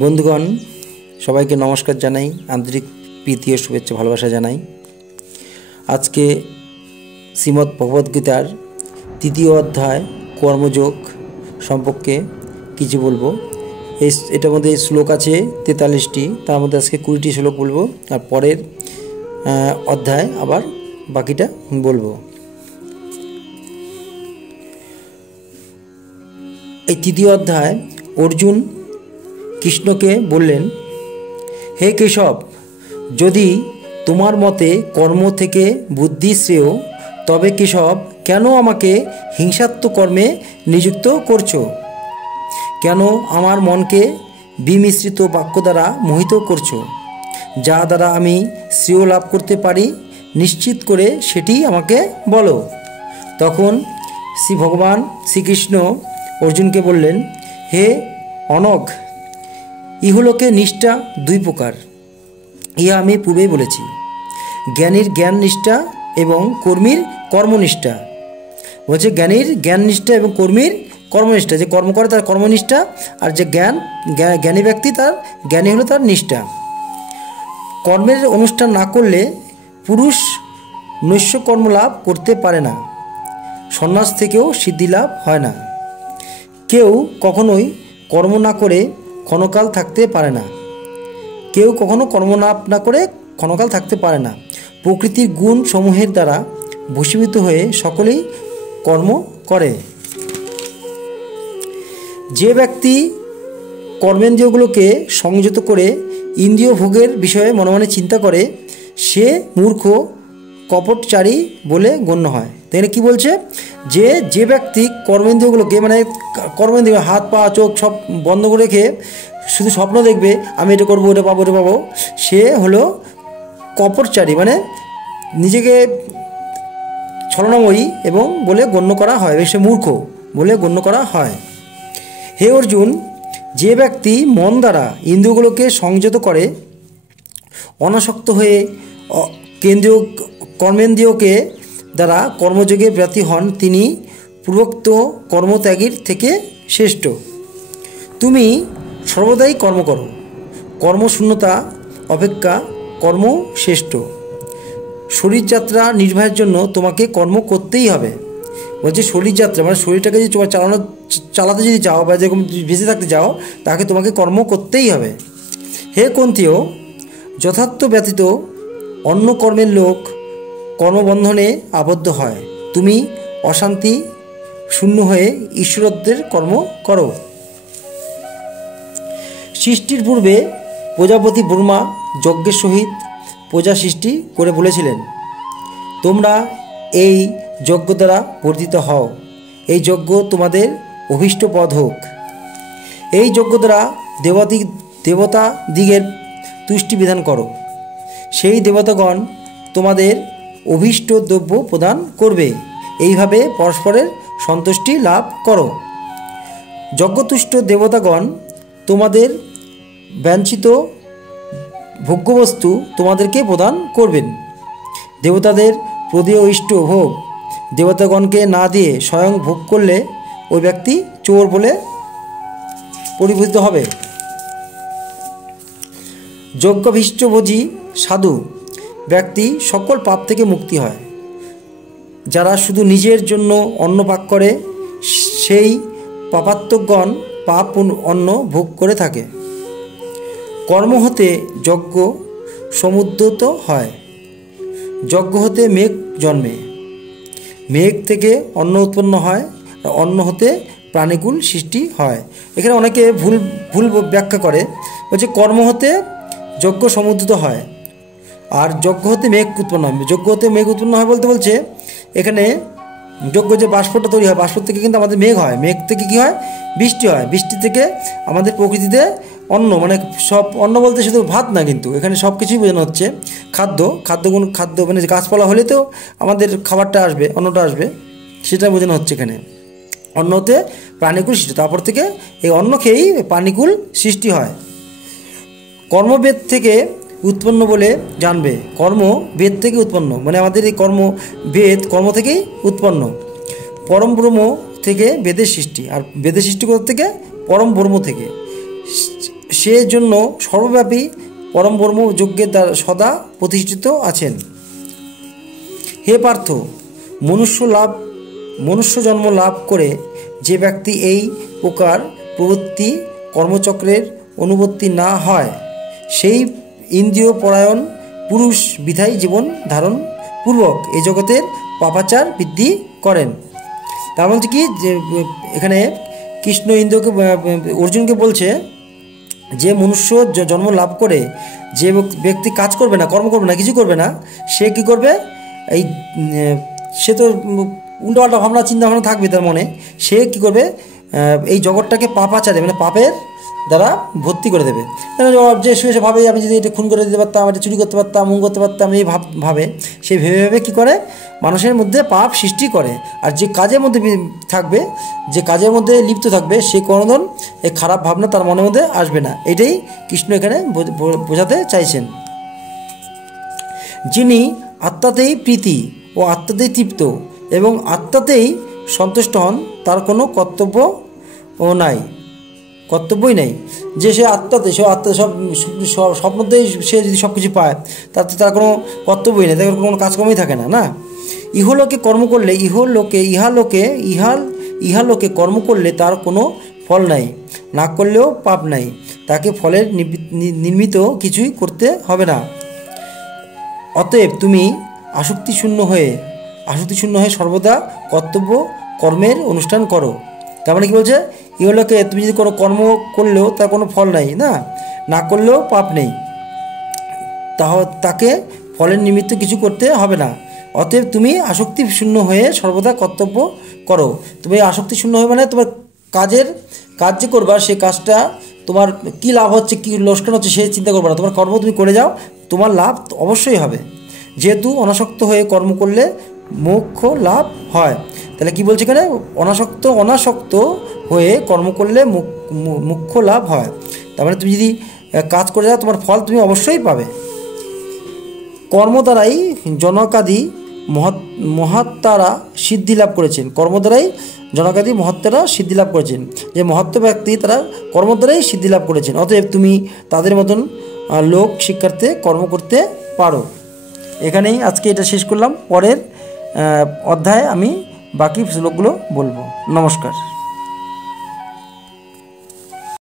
বন্ধুগণ সবাইকে নমস্কার জানাই, আন্তরিক প্রীতি ও শুভেচ্ছা ভালোবাসা জানাই। আজকে শ্রীমদ্ ভগবদ্গীতার তৃতীয় অধ্যায় কর্মযোগ সম্পর্কে কিছু বলবো। এটার মধ্যে শ্লোক আছে 43টি, তার মধ্যে আজকে 20টি শ্লোক বলবো, আর পরের অধ্যায় আবার বাকিটা বলবো। এই তৃতীয় অধ্যায় অর্জুন কৃষ্ণকে বললেন, হে কেশব, যদি তোমার মতে কর্ম থেকে বুদ্ধি শ্রেয়, তবে কেশব কেন আমাকে হিংসাত্মক কর্মে নিযুক্ত করছো? কেন আমার মনকে বিমিশ্রিত বাক্য দ্বারা মোহিত করছো? যা দ্বারা আমি শ্রেয় লাভ করতে পারি নিশ্চিত করে সেটি আমাকে বলো। তখন শ্রী ভগবান শ্রীকৃষ্ণ অর্জুনকে বললেন, হে অনঘ, ইহলোকে নিষ্ঠা দুই প্রকার, ইহা আমি পূর্বেই বলেছি। জ্ঞানীর জ্ঞান নিষ্ঠা এবং কর্মীর কর্মনিষ্ঠা। বলছে জ্ঞানীর জ্ঞান নিষ্ঠা এবং কর্মীর কর্মনিষ্ঠা, যে কর্ম করে তার কর্মনিষ্ঠা, আর যে জ্ঞানী ব্যক্তি তার জ্ঞানী হলো তার নিষ্ঠা। কর্মের অনুষ্ঠান না করলে পুরুষ নৈশ্য কর্ম লাভ করতে পারে না, সন্ন্যাস থেকেও সিদ্ধি লাভ হয় না। কেউ কখনোই কর্ম না করে ক্ষণকাল থাকতে পারে না, কেউ কখনো কর্ম না করে ক্ষণকাল থাকতে পারে না। প্রকৃতির গুণ সমূহের দ্বারা বশীভূত হয়ে সকলেই কর্ম করে। যে ব্যক্তি কর্মেন্দ্রিয়গুলোকে সংযত করে ইন্দ্রিয় ভোগের বিষয়ে মনে মনে চিন্তা করে, সে মূর্খ কপটচারী বলে গণ্য হয়। তাই কি বলছে, যে ব্যক্তি কর্মেন্দ্রিয়গুলোকে মানে কর্মেন্দ্রিয় হাত পা চোখ সব বন্ধ করে রেখে শুধু স্বপ্ন দেখবে, আমি এটা করবো, এটা পাবো, এটা পাবো, সে হলো কপটচারী, মানে নিজেকে ছলনাময়ী এবং বলে গণ্য করা হয়, সে মূর্খ বলে গণ্য করা হয়। হে অর্জুন, যে ব্যক্তি মন দ্বারা ইন্দ্রিয়গুলোকে সংযত করে অনাসক্ত হয়ে কেন্দ্রীয় কর্মেন্দ্রিয়কে দ্বারা কর্মযোগে ব্রতী হন, তিনি পূর্বোক্ত কর্মত্যাগীর থেকে শ্রেষ্ঠ। তুমি সর্বদাই কর্ম করো, কর্মশূন্যতা অপেক্ষা কর্ম শ্রেষ্ঠ। শরীরযাত্রা নির্বাহের জন্য তোমাকে কর্ম করতেই হবে। বলছে শরীরযাত্রা মানে শরীরটাকে যদি তোমার চালাতে যদি চাও বা যেরকম বেঁচে থাকতে চাও, তাকে তোমাকে কর্ম করতেই হবে। হে কুন্তীয়, যথার্থ ব্যতীত অন্য কর্মের লোক কর্মবন্ধনে আবদ্ধ হয়, তুমি অশান্তি শূন্য হয়ে ঈশ্বরত্বের কর্ম করো। সৃষ্টির পূর্বে প্রজাপতি ব্রহ্মা যজ্ঞের সহিত প্রজা সৃষ্টি করে বলেছিলেন, তোমরা এই যজ্ঞ দ্বারা বর্ধিত হও, এই যজ্ঞ তোমাদের অভীষ্ট পদ হোক। এই যজ্ঞ দ্বারা দেবতা দিগের তুষ্টি বিধান করো, সেই দেবতাগণ তোমাদের অভীষ্ট দ্রব্য প্রদান করবে। এইভাবে পরস্পরের সন্তুষ্টি লাভ করো। যজ্ঞতুষ্ট দেবতাগণ তোমাদের বাঞ্ছিত ভোগ্যবস্তু তোমাদেরকে প্রদান করবেন। দেবতাদের প্রদেয় ইষ্ট ভোগ দেবতাগণকে না দিয়ে স্বয়ং ভোগ করলে ওই ব্যক্তি চোর বলে পরিভূত হবে। যজ্ঞভীষ্টভোজী সাধু ব্যক্তি সকল পাপ থেকে মুক্তি হয়। যারা শুধু নিজের জন্য অন্ন পাক করে, সেই পাপাত্মকগণ পাপ অন্ন ভোগ করে থাকে। কর্ম হতে যজ্ঞ সমুদ্রত হয়, যজ্ঞ হতে মেঘ জন্মে, মেঘ থেকে অন্ন উৎপন্ন হয়, অন্ন হতে প্রাণীকুল সৃষ্টি হয়। এখানে অনেকে ভুল ব্যাখ্যা করে, বলছে কর্ম হতে যজ্ঞ সমুদ্রিত হয় আর যজ্ঞ হতে মেঘ উৎপন্ন হয়। যজ্ঞ হতে মেঘ উৎপন্ন হয় বলতে বলছে এখানে যজ্ঞ যে বাষ্পটা তৈরি হয়, বাষ্প থেকে কিন্তু আমাদের মেঘ হয়, মেঘ থেকে কী হয়, বৃষ্টি হয়, বৃষ্টি থেকে আমাদের প্রকৃতিতে অন্ন, মানে সব অন্ন বলতে শুধু ভাত না, কিন্তু এখানে সব কিছুই বোঝানো হচ্ছে খাদ্য মানে গাছপালা হলে তো আমাদের খাবারটা আসবে, অন্নটা আসবে, সেটা বোঝানো হচ্ছে এখানে। অন্ন হতে প্রাণীকুল সৃষ্টি, তারপর থেকে এই অন্ন খেয়েই প্রাণীকুল সৃষ্টি হয়। কর্মবেদ থেকে উৎপন্ন বলে জানবে, কর্ম বেদ থেকে উৎপন্ন, মানে আমাদের এই বেদ কর্ম থেকেই উৎপন্ন। পরম ব্রহ্ম থেকে বেদের সৃষ্টি, আর বেদের সৃষ্টি কোথা থেকে, পরম ব্রহ্ম থেকে। সে জন্য সর্বব্যাপী পরম ব্রহ্ম যজ্ঞের দ্বারা সদা প্রতিষ্ঠিত আছেন। হে পার্থ, মনুষ্য জন্ম লাভ করে যে ব্যক্তি এই প্রকার প্রবৃত্তি কর্মচক্রের অনুবর্তী না হয়, সেই ইন্দ্রিয় পরায়ণ পুরুষ বিধায়ী জীবন ধারণ পূর্বক এই জগতের পাপাচার বৃদ্ধি করেন। তার বলছে কি, যে এখানে কৃষ্ণ অর্জুনকে বলছে যে মনুষ্য জন্ম লাভ করে যে ব্যক্তি কাজ করবে না, কর্ম করবে না, কিছু করবে না, সে কি করবে, এই সে তো উল্টোপাল্টা ভাবনা চিন্তা ভাবনা থাকবে তার মনে, সে কি করবে, এই জগৎটাকে পাপাচারে মানে পাপের দ্বারা ভর্তি করে দেবে। যে শুয়ে ভাবে আমি যদি এটা খুন করে দিতে পারতাম, এটা চুরি করতে পারতাম, মুখ করতে পারতাম, এই ভাবে সে ভেবে কী করে মানুষের মধ্যে পাপ সৃষ্টি করে। আর যে কাজের মধ্যে থাকবে, যে কাজের মধ্যে লিপ্ত থাকবে, সে কোনোদিন এই খারাপ ভাবনা তার মনের মধ্যে আসবে না। এটাই কৃষ্ণ এখানে বোঝাতে চাইছেন। যিনি আত্মাতেই প্রীতি ও আত্মাতেই তৃপ্ত এবং আত্মাতেই সন্তুষ্ট হন, তার কোনো কর্তব্যই নাই। যে সে আত্মাতে সব স্বপ্নতেই সে যদি সব কিছু পায়, তার কোনো কর্তব্যই নেই, তার কোনো কাজকর্মই থাকে না। না, ইহলোকে কর্ম করলে ইহালোকে কর্ম করলে তার কোনো ফল নাই, না করলেও পাপ নাই, তাকে ফলের নির্মিত কিছুই করতে হবে না। অতএব তুমি আসক্তি শূন্য হয়ে সর্বদা কর্তব্য কর্মের অনুষ্ঠান করো। তার মানে কী বলছে, ইহলোকে তুমি যদি কোনো কর্ম করলেও তার কোনো ফল নাই, না করলেও পাপ নেই, তাকে ফলের নিমিত্ত কিছু করতে হবে না। অতএব তুমি আসক্তি শূন্য হয়ে সর্বদা কর্তব্য করো। তুমি আসক্তি শূন্য হয়ে মানে তোমার কাজ যে করবা, সেই কাজটা তোমার কী লাভ হচ্ছে, কী লোকসান হচ্ছে সে চিন্তা করবে না। তোমার কর্ম তুমি করে যাও, তোমার লাভ অবশ্যই হবে। যেহেতু অনাসক্ত হয়ে কর্ম করলে মোক্ষ লাভ হয়। তাহলে কি বলছে এখানে, অনাসক্ত হয়ে কর্ম করলে মোক্ষ লাভ হয়। তার মানে তুমি যদি কাজ করে যাও, তোমার ফল তুমি অবশ্যই পাবে। কর্ম দ্বারাই জনকাদি মহাত্মারা সিদ্ধি লাভ করেছেন। যে মহাত্ম ব্যক্তি তারা কর্ম দ্বারাই সিদ্ধি লাভ করেছেন। অতএব তুমি তাদের মতন লোক শিক্ষার্থে কর্ম করতে পারো। এখানেই আজকে এটা শেষ করলাম। পরের অধ্যায়ে আমি বাকি শ্লোকগুলো বলবো। নমস্কার।